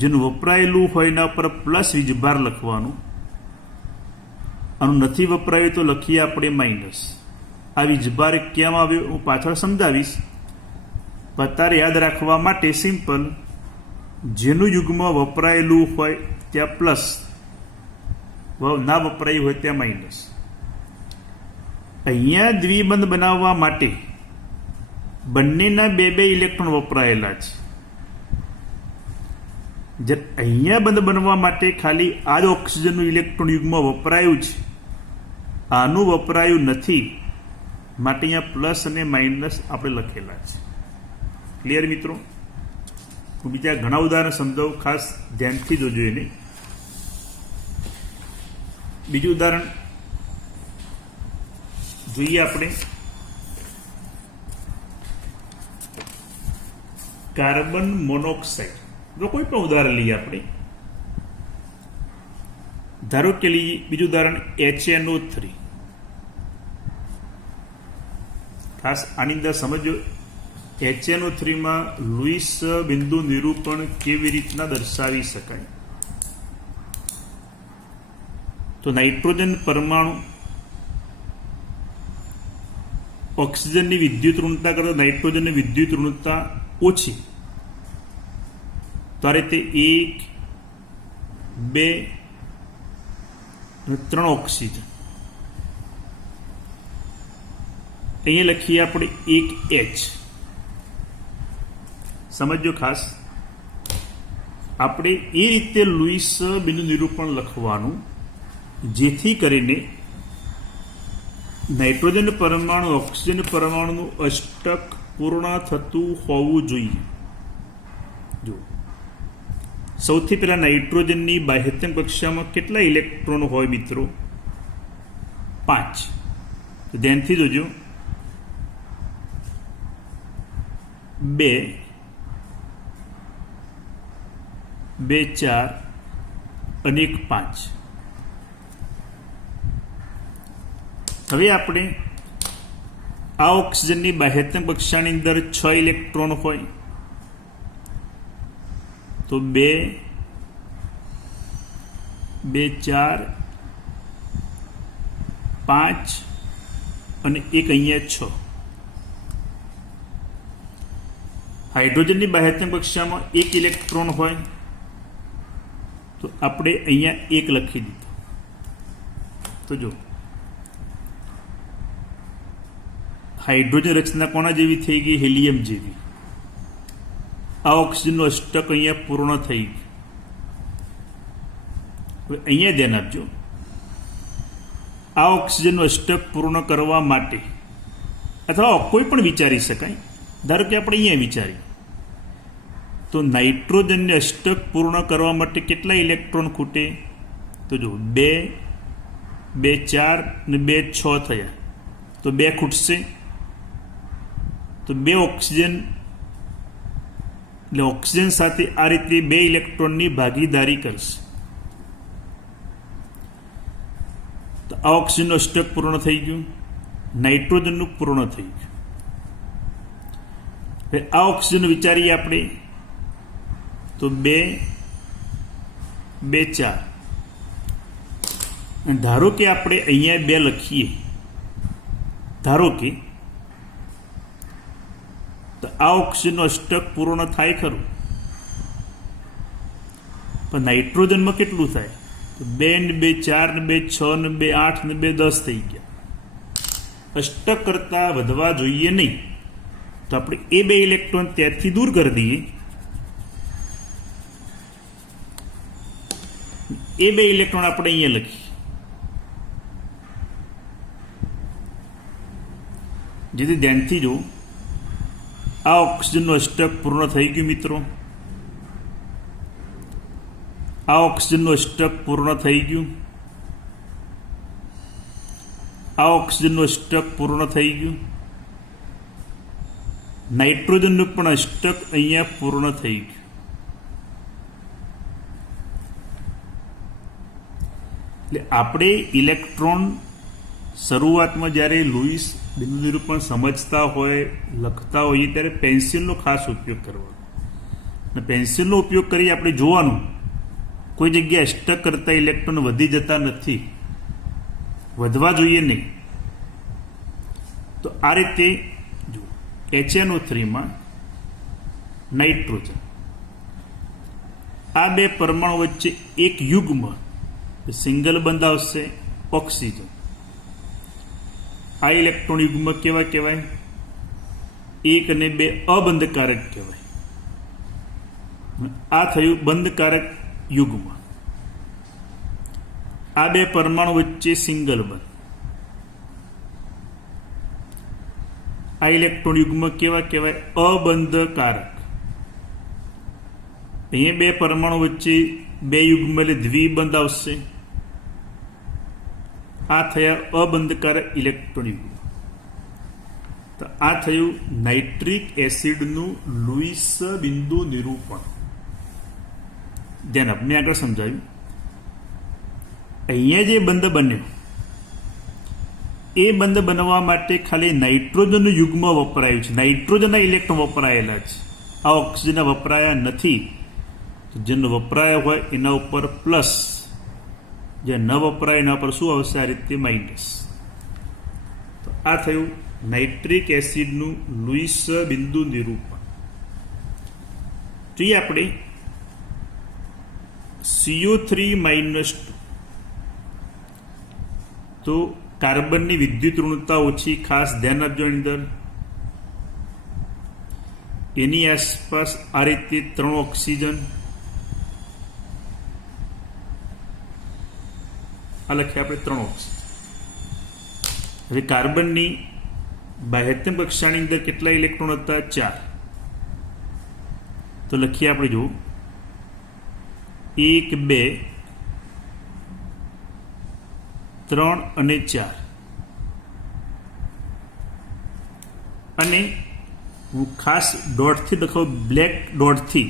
જેનું વપરાયેલું હોય એના પર પ્લસ વીજભાર લખવાનું. આનું નથી વપરાયું તો લખીએ આપણે માઇનસ. આ વીજભાર કેમ આવ્યો હું પાછળ સમજાવીશ. અત્યારે યાદ રાખવા માટે સિમ્પલ, જેનું યુગ્મ વપરાયેલું હોય ત્યાં પ્લસ, ના વપરાયું હોય ત્યાં માઇનસ. અહીંયા દ્વિબંધ બનાવવા માટે બંનેના 2 ઇલેક્ટ્રોન વપરાયેલા છે. જ્યારે અહીંયા બંધ બનવા માટે ખાલી આ જ ઓક્સિજનનું ઇલેક્ટ્રોન યુગ્મ વપરાયું છે, આનું વપરાયું નથી. માટે અહીંયા પ્લસ અને માઇનસ આપણે લખેલા છે. ક્લિયર મિત્રો? હું બીજા ઘણા ઉદાહરણ સમજાવું, ખાસ ધ્યાનથી જોજો એને. બીજું ઉદાહરણ જોઈએ આપણે. Carbon monoxide. જો કોઈ પણ ઉદાહરણ લઈએ આપણે, ધારો કે લઈએ બીજું ઉદાહરણ HNO3. ખાસ આની અંદર સમજો HNO3 માં લુઈસ બિંદુ નિરૂપણ કેવી રીતના દર્શાવી શકાય. તો નાઇટ્રોજન પરમાણુ ઓક્સિજનની વિદ્યુત ઋણતા કરતા નાઇટ્રોજનની વિદ્યુત ઋણતા ઓછી. તો આ રીતે 1, 2 અને 3 ઓક્સિજન. અહીંયા લખીએ આપણે 1H. સમજો ખાસ, આપણે એ રીતે લુઈસ બિંદુ નિરૂપણ લખવાનું જેથી કરીને નાઇટ્રોજન પરમાણુ ઓક્સિજન પરમાણુનું અષ્ટક પૂર્ણ થતું હોવું જોઈએ. જો સૌથી પહેલા નાઇટ્રોજનની બાહ્યતમ કક્ષામાં કેટલા ઇલેક્ટ્રોન હોય મિત્રો? 5. તો ધ્યાનથી જોજો. 2, 4 અને 1, 5. હવે આપણે આ ઓક્સિજનની બાહ્યતમ કક્ષાની અંદર 6 ઇલેક્ટ્રોન હોય. તો 2, 4, 5 અને 1 અહીંયા 6. હાઇડ્રોજનની બાહ્યતમ કક્ષામાં 1 ઇલેક્ટ્રોન હોય. તો આપણે અહીંયા 1 લખી દીધો. તો જો હાઇડ્રોજન રચના કોના જેવી થઈ ગઈ? હિલિયમ જેવી. આ ઓક્સિજનનું અષ્ટક અહીંયા પૂર્ણ થઈ ગયું. હવે અહીંયા ધ્યાન આપજો, આ ઓક્સિજનનું અષ્ટક પૂર્ણ કરવા માટે અથવા કોઈ પણ વિચારી શકાય. ધારો કે આપણે અહીંયા વિચારીએ તો નાઇટ્રોજનને અષ્ટક પૂર્ણ કરવા માટે કેટલા ઇલેક્ટ્રોન ખૂટે? તો જો 2, 2, 4 ને 2, 6 થયા, તો 2 ખૂટશે. તો 2 ઓક્સિજન, એટલે ઓક્સિજન સાથે આ રીતે 2 ઇલેક્ટ્રોનની ભાગીદારી કરશે. તો આ ઓક્સિજનનું અષ્ટક પૂર્ણ થઈ ગયું, નાઇટ્રોજનનું પૂર્ણ થઈ ગયું. હવે આ ઓક્સિજન વિચારીએ આપણે તો 2, 2, 4. અને ધારો કે આપણે અહીંયા 2 લખીએ, ધારો કે, તો આ ઓક્સિજનનું અષ્ટક પૂર્ણ થાય ખરું, પણ નાઇટ્રોજનમાં કેટલું થાય? તો 2 ને 2, 4 ને 2, 6 ને 2, 8 ને 2, 10 થઈ ગયા. અષ્ટક કરતા વધવા જોઈએ નહીં. તો આપણે એ 2 ઇલેક્ટ્રોન ત્યાંથી દૂર કરી દઈએ. એ 2 ઇલેક્ટ્રોન આપણે અહીંયા લખીએ, જેથી ધ્યાનથી જો આ ઓક્સિજનનું અષ્ટક પૂર્ણ થઈ ગયું મિત્રો. આ ઓક્સિજનનું અષ્ટક પૂર્ણ થઈ ગયું. આ ઓક્સિજનનું અષ્ટક પૂર્ણ થઈ ગયું. નાઇટ્રોજનનું પણ અષ્ટક અહીંયા પૂર્ણ થઈ ગયું. એટલે આપણે ઇલેક્ટ્રોન શરૂઆતમાં જ્યારે લુઈસ બિંદુ નિરૂપણ સમજતા હોય, લખતા હોઈએ, ત્યારે પેન્સિલનો ખાસ ઉપયોગ કરવાનો. અને પેન્સિલનો ઉપયોગ કરી આપણે જોવાનું કોઈ જગ્યાએ અષ્ટક કરતા ઇલેક્ટ્રોન વધી જતા નથી, વધવા જોઈએ નહીં. તો આ રીતે જો HNO3માં નાઇટ્રોજન, આ 2 પરમાણુ વચ્ચે એક યુગ્મ સિંગલ બંધ આવશે, ઓક્સિજન. આ ઇલેક્ટ્રોન યુગ્મ કેવા કહેવાય? 1 અને 2 અબંધકારક કહેવાય. આ થયું બંધકારક યુગ્મ. આ 2 પરમાણુ વચ્ચે સિંગલ બંધ. આ ઇલેક્ટ્રોન યુગ્મ કેવા કહેવાય? અબંધકારક. અહીંયા 2 પરમાણુ વચ્ચે 2 યુગ્મ એટલે દ્વિબંધ આવશે. આ થયા અબંધકારક ઇલેક્ટ્રોન યુગ્મ. તો આ થયું નાઇટ્રિક એસિડનું લુઈસ બિંદુ નિરૂપણ. ધ્યાન આપ, મેં આગળ સમજાવ્યું. અહીંયા જે બંધ બન્યો એ બંધ બનવા માટે ખાલી નાઇટ્રોજનનું યુગ્મ વપરાયું છે, નાઇટ્રોજનના ઇલેક્ટ્રોન વપરાયેલા છે. આ ઓક્સિજન વપરાયા નથી. જેનો વપરાયો હોય એના ઉપર પ્લસ, જે ન વપરાય એના પર શું આવશે? આ રીતે માઇનસ. તો આ થયું નાઇટ્રિક એસિડનું લુઈસ બિંદુ નિરૂપણ. જોઈએ આપણે CO3-2. તો કાર્બનની વિદ્યુત ઋણતા ઓછી, ખાસ ધ્યાન આપજો. એની અંદર એની આસપાસ આ રીતે 3 ઓક્સિજન, આ લખીએ આપણે 3 ઓક્સિજન. હવે કાર્બનની બાહ્યતમ કક્ષાની અંદર કેટલા ઇલેક્ટ્રોન હતા? 4. તો લખીએ આપણે જો 1, 2, 3 અને 4. અને હું ખાસ ડોટથી લખાવું, બ્લેક ડોટથી,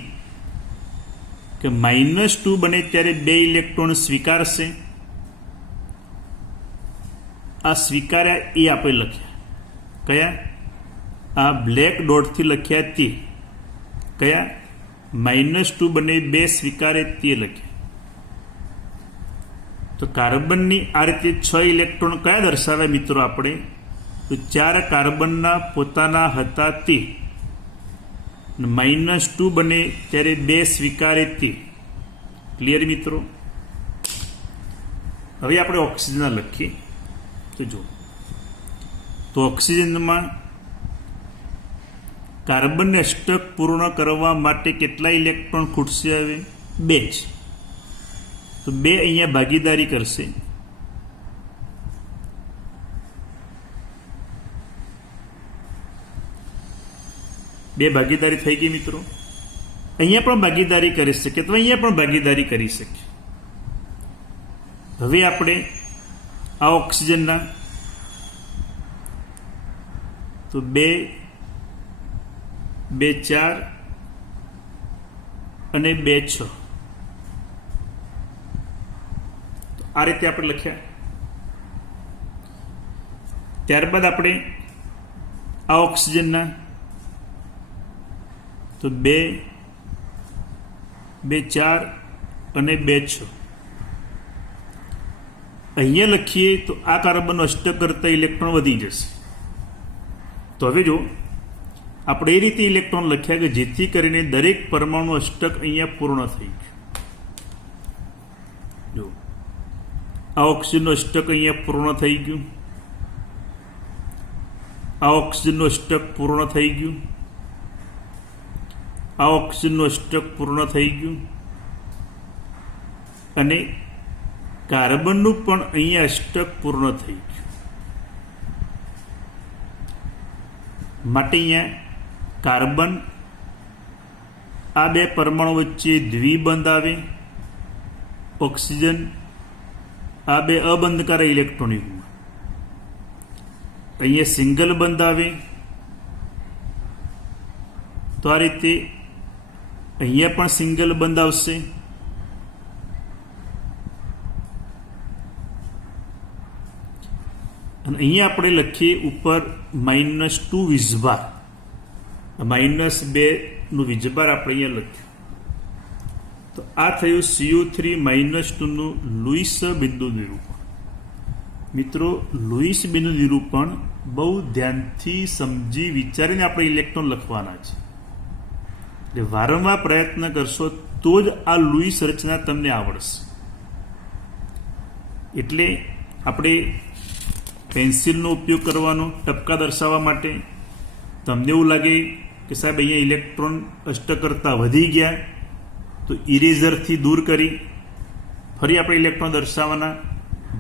કે -2 બને ત્યારે 2 ઇલેક્ટ્રોન સ્વીકારશે. આ સ્વીકાર્યા એ આપણે લખ્યા. કયા? આ બ્લેક ડોટથી લખ્યા તે. કયા? -2 બને 2 સ્વીકારે તે લખ્યા. તો કાર્બનની આ રીતે 6 ઇલેક્ટ્રોન કયા દર્શાવ્યા મિત્રો આપણે? તો 4 કાર્બનના પોતાના હતા તે. -2 બને ત્યારે 2 સ્વીકારે તે. ક્લિયર મિત્રો? હવે આપણે ઓક્સિજન લખીએ તો જો, તો ઓક્સિજનમાં કાર્બનને અષ્ટક પૂર્ણ કરવા માટે કેટલા ઇલેક્ટ્રોન ખૂટશે? હવે 2 જ. તો 2 અહીંયા ભાગીદારી કરશે. બે ભાગીદારી થઈ ગઈ મિત્રો. અહીંયા પણ ભાગીદારી કરી શકે તો અહીંયા પણ ભાગીદારી કરી શકે. હવે આપણે આ ઓક્સિજનના તો 2 2 4 અને 2 6 તો આ રીતે આપણે લખ્યા. ત્યારબાદ આપણે આ ઓક્સિજનના તો 2 2 4 અને 2 6 અહીંયા લખીએ તો આ કાર્બનનો અષ્ટક કરતા ઇલેક્ટ્રોન વધી જશે. તો હવે જો આપણે એ રીતે ઇલેક્ટ્રોન લખ્યા કે જેથી કરીને દરેક પરમાણુ અષ્ટક અહીંયા પૂર્ણ થઈ ગયું. જો આ ઓક્સિજનનો અષ્ટક અહીંયા પૂર્ણ થઈ ગયું, આ ઓક્સિજનનો અષ્ટક પૂર્ણ થઈ ગયું, આ ઓક્સિજનનું અષ્ટક પૂર્ણ થઈ ગયું, અને કાર્બનનું પણ અહીંયા અષ્ટક પૂર્ણ થઈ ગયું. માટે અહીંયા કાર્બન આ બે પરમાણુ વચ્ચે દ્વિબંધ આવે, ઓક્સિજન આ બે અબંધકારક ઇલેક્ટ્રોન યુગ્મ, અહીંયા સિંગલ બંધ આવે. તો આ રીતે અહીંયા પણ સિંગલ બંધ આવશે, અને અહીંયા આપણે લખીએ ઉપર -2 વીજભાર, -2 નું વીજભાર આપણે અહીંયા લખ્યું. તો આ થયું CO3 -2 નું લુઈસ બિંદુ નિરૂપણ. મિત્રો, લુઈસ બિંદુ નિરૂપણ બહુ ધ્યાનથી સમજી વિચારીને આપણે ઇલેક્ટ્રોન લખવાના છે. એટલે વારંવાર પ્રયત્ન કરશો તો જ આ લુઈસ રચના તમને આવડશે. એટલે આપણે પેન્સિલનો ઉપયોગ કરવાનો ટપકા દર્શાવવા માટે. તમને એવું લાગે કે સાહેબ અહીંયા ઇલેક્ટ્રોન અષ્ટક કરતાં વધી ગયા, તો ઇરેઝરથી દૂર કરી ફરી આપણે ઇલેક્ટ્રોન દર્શાવવાના,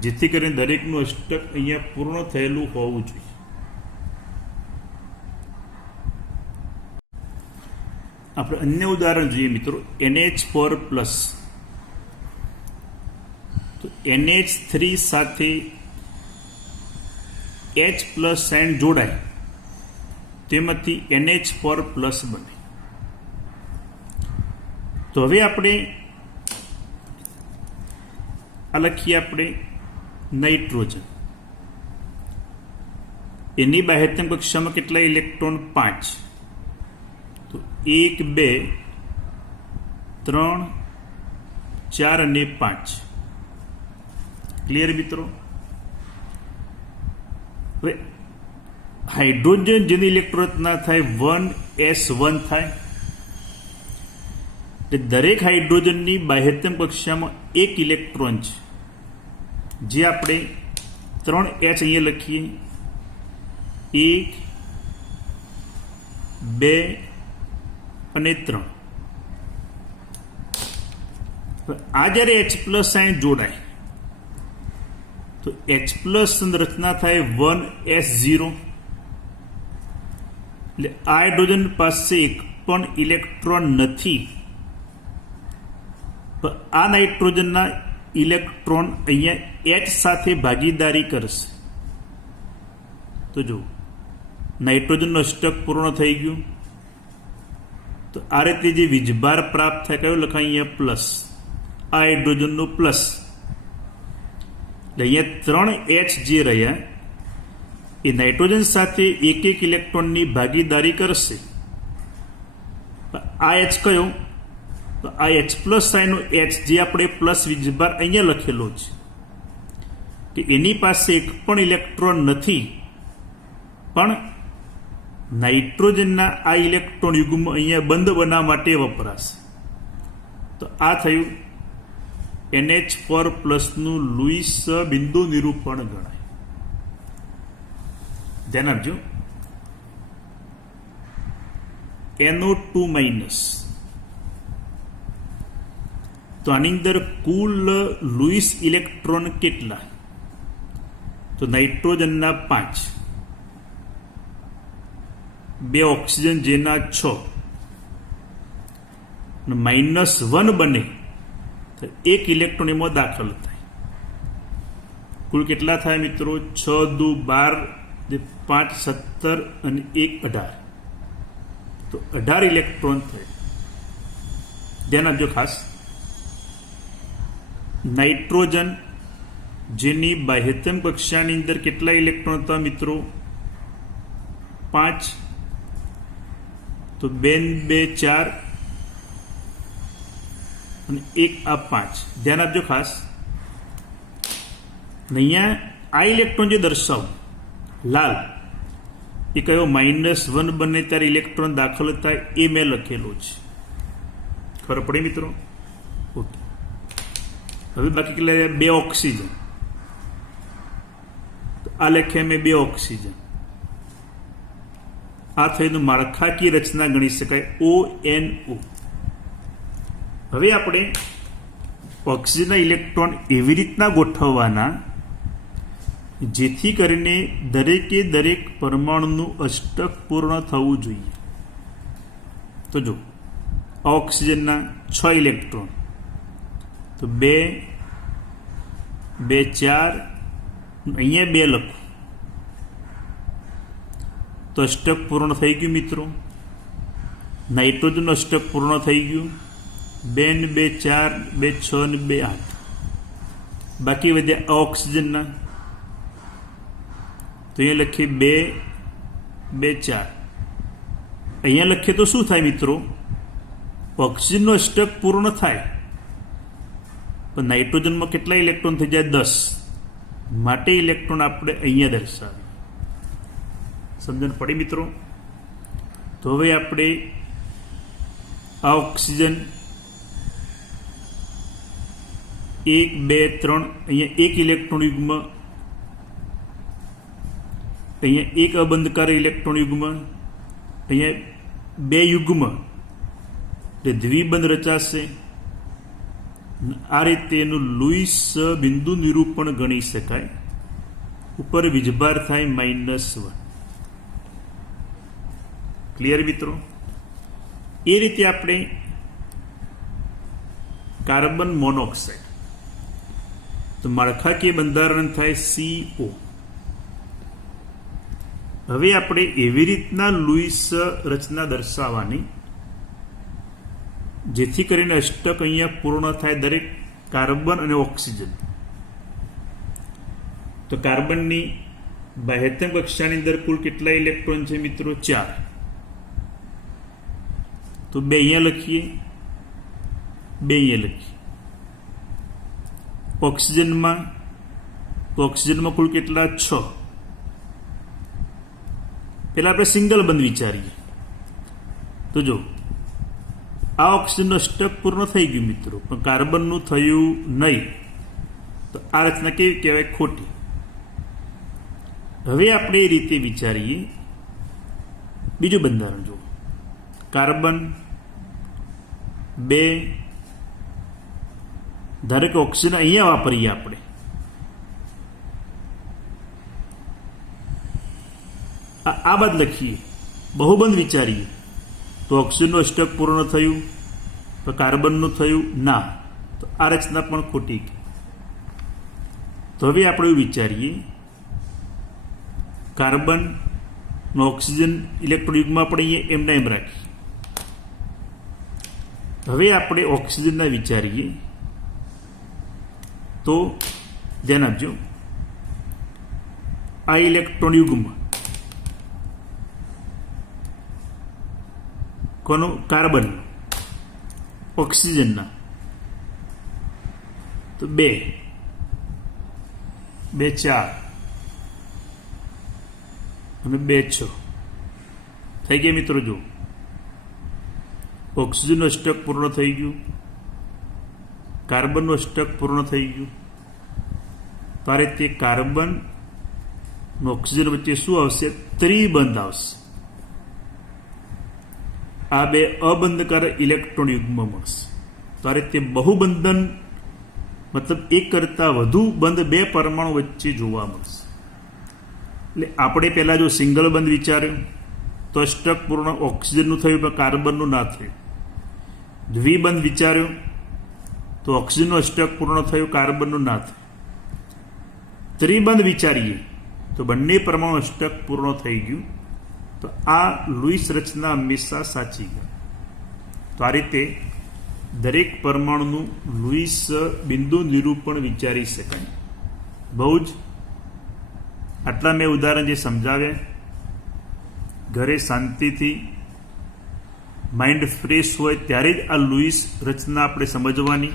જેથી કરીને દરેકનું અષ્ટક અહીંયા પૂર્ણ થયેલું હોવું જોઈએ. આપણે અન્ય ઉદાહરણ જોઈએ મિત્રો, NH4+. તો NH3 સાથે H+ સાઇન જોડાય, તેમાંથી NH4+ બને. તો હવે આપણે આ લખીએ આપણે નાઇટ્રોજન. એની બાહ્યતમ કક્ષામાં કેટલા ઇલેક્ટ્રોન? 5. તો 1 2 3 4 અને 5. ક્લિયર મિત્રો? હવે હાઇડ્રોજન જેની ઇલેક્ટ્રોન રચના થાય 1s1 થાય. એટલે દરેક હાઇડ્રોજનની બાહ્યતમ કક્ષામાં 1 ઇલેક્ટ્રોન છે, જે આપણે 3h અહીંયા લખીએ. 1 2 અને 3. આ જ્યારે H+ સાઇન જોડાય તો H+ રચના થાય 1s0. એટલે આ હાઇડ્રોજન પાસે એક પણ ઇલેક્ટ્રોન નથી, પણ આ નાઇટ્રોજનના ઇલેક્ટ્રોન અહીંયા H સાથે ભાગીદારી કરશે. તો જો નાઇટ્રોજનનું અષ્ટક પૂર્ણ થઈ ગયું. તો આ રીતે જે વીજભાર પ્રાપ્ત થાય કયો લખાય? અહીંયા પ્લસ, આ હાઇડ્રોજનનું પ્લસ. એટલે અહીંયા 3h જે રહ્યા એ નાઇટ્રોજન સાથે એક ઇલેક્ટ્રોનની ભાગીદારી કરશે. આ H કયો? તો આ H+ સાઇનનો H, જે આપણે પ્લસ વીજભાર અહીંયા લખેલો છે, કે એની પાસે એક પણ ઇલેક્ટ્રોન નથી, પણ નાઇટ્રોજનના આ ઇલેક્ટ્રોન યુગ્મ અહીંયા બંધ બનાવવા માટે વપરાશે. તો આ થયું NH4 નું લુઈસ બિંદુ નિરૂપણ ગણાય. ધ્યાન આપજો. NO2 માઇનસ, તો આની અંદર કુલ લુઈસ ઇલેક્ટ્રોન કેટલા? તો નાઇટ્રોજનના 5, 2 ઓક્સિજન જેના 6, -1 બને તો 1 ઇલેક્ટ્રોન એમાં દાખલ થાય. કુલ કેટલા થાય મિત્રો? 6 દુ 12, 5 17 અને 1 18. તો 18 ઇલેક્ટ્રોન થાય. ધ્યાન આપજો ખાસ. નાઇટ્રોજન જેની બાહ્યતમ કક્ષાની અંદર કેટલા ઇલેક્ટ્રોન હતા મિત્રો? 5. તો 2 2 4 અને 1 આ 5. ધ્યાન આપજો ખાસ. અહીંયા આ ઇલેક્ટ્રોન જે દર્શાવું લાલ, એ કયો? -1 બને ત્યારે ઇલેક્ટ્રોન દાખલ થાય, એ મેં લખેલો છે. ખબર પડી મિત્રો? ઓકે. હવે બાકી કેટલા? 2 ઓક્સિજન. આ લખ્યા મેં 2 ઓક્સિજન. આ થઈને માળખાકીય રચના ગણી શકાય, ONO. હવે આપણે ઓક્સિજનના ઇલેક્ટ્રોન એવી રીતના ગોઠવવાના જેથી કરીને દરેકે દરેક પરમાણુનું અષ્ટક પૂર્ણ થવું જોઈએ. તો જો ઓક્સિજનના 6 ઇલેક્ટ્રોન, તો 2 2 4, અહીંયા 2 લખો તો અષ્ટક પૂર્ણ થઈ ગયું મિત્રો. નાઇટ્રોજનનું અષ્ટક પૂર્ણ થઈ ગયું. 2 2 4, 2 6 અને 2 8. બાકી વધ્યા ઓક્સિજનના, તો અહીંયા લખીએ 2 2 4. અહીંયા લખીએ તો શું થાય મિત્રો? ઓક્સિજનનો અષ્ટક પૂર્ણ થાય, પણ નાઇટ્રોજનમાં કેટલા ઇલેક્ટ્રોન થઈ જાય? 10. માટે ઇલેક્ટ્રોન આપણે અહીંયા દર્શાવીએ. સમજણ પડી મિત્રો? તો હવે આપણે આ ઓક્સિજન 1 2 3, અહીંયા 1 ઇલેક્ટ્રોન યુગ્મ, અહીંયા 1 અબંધકારી ઇલેક્ટ્રોન યુગ્મ, અહીંયા 2 યુગ્મ, એટલે દ્વિબંધ રચાશે. આ રીતે એનું લુઈસ બિંદુ નિરૂપણ ગણી શકાય. ઉપર વીજભાર થાય -1. ક્લિયર મિત્રો? એ રીતે આપણે કાર્બન મોનોક્સાઇડ, તો માળખાકીય બંધારણ થાય CO. હવે આપણે એવી રીતના લુઈસ રચના દર્શાવવાની જેથી કરીને અષ્ટક અહીંયા પૂર્ણ થાય દરેક કાર્બન અને ઓક્સિજન. તો કાર્બનની બાહ્યતમ કક્ષાની અંદર કુલ કેટલા ઇલેક્ટ્રોન છે મિત્રો? 4. તો 2 અહીંયા લખીએ, 2 અહીંયા લખીએ. ઓક્સિજનમાં, તો ઓક્સિજનમાં કુલ કેટલા? 6. પહેલા આપણે સિંગલ બંધ વિચારીએ. તો જો આ ઓક્સિજનનું અષ્ટક પૂર્ણ થઈ ગયું મિત્રો, પણ કાર્બનનું થયું નહીં, તો આ રચના કેવી કહેવાય? ખોટી. હવે આપણે એ રીતે વિચારીએ. બીજું બંધારણ જુઓ. કાર્બન 2, ધારો કે ઓક્સિજન અહીંયા વાપરીએ આપણે, આ બાદ લખીએ, બહુબંધ વિચારીએ, તો ઓક્સિજનનું અષ્ટક પૂર્ણ થયું, તો કાર્બનનું થયું ના, તો આ રચના પણ ખોટી. તો હવે આપણે એવું વિચારીએ, કાર્બન ઓક્સિજન ઇલેક્ટ્રોન યુગમાં આપણે અહીંયા એમના એમ રાખીએ. હવે આપણે ઓક્સિજનના વિચારીએ, તો ધ્યાન આપજો. આ ઇલેક્ટ્રોન યુગમાં કોનું? કાર્બન. ઓક્સિજનના તો 2 2 4 અને 2 6 થઈ ગયા મિત્રો. જો ઓક્સિજનનું અષ્ટક પૂર્ણ થઈ ગયું, કાર્બનનું અષ્ટક પૂર્ણ થઈ ગયું. તો આ રીતે કાર્બન ઓક્સિજન વચ્ચે શું આવશે? ત્રિબંધ આવશે. આ બે અબંધકારક ઇલેક્ટ્રોન યુગ્મ મળશે. તો આ રીતે બહુબંધન મતલબ એક કરતાં વધુ બંધ બે પરમાણુ વચ્ચે જોવા મળશે. એટલે આપણે પહેલા જો સિંગલ બંધ વિચાર્યું તો અષ્ટક પૂર્ણ ઓક્સિજનનું થયું પણ કાર્બનનું ના થયું. દ્વિબંધ વિચાર્યું તો ઓક્સિજનનું અષ્ટક પૂર્ણ થયું, કાર્બનનું ના થયું. ત્રિબંધ વિચારીએ તો બંને પરમાણુ અષ્ટક પૂર્ણ થઈ ગયું. તો આ લુઈસ રચના હંમેશા સાચી ગઈ. તો આ રીતે દરેક પરમાણુનું લુઈસ બિંદુ નિરૂપણ વિચારી શકાય. બહુ જ આટલા મેં ઉદાહરણ જે સમજાવ્યા, ઘરે શાંતિથી માઇન્ડ ફ્રેશ હોય ત્યારે જ આ લુઈસ રચના આપણે સમજવાની,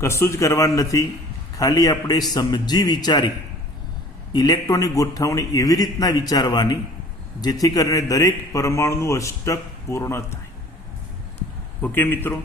કશું જ કરવાનું નથી. ખાલી આપણે સમજી વિચારી ઇલેક્ટ્રોનની ગોઠવણી એવી રીતના વિચારવાની જેથી કરીને દરેક પરમાણુનું અષ્ટક પૂર્ણ થાય. ઓકે મિત્રો.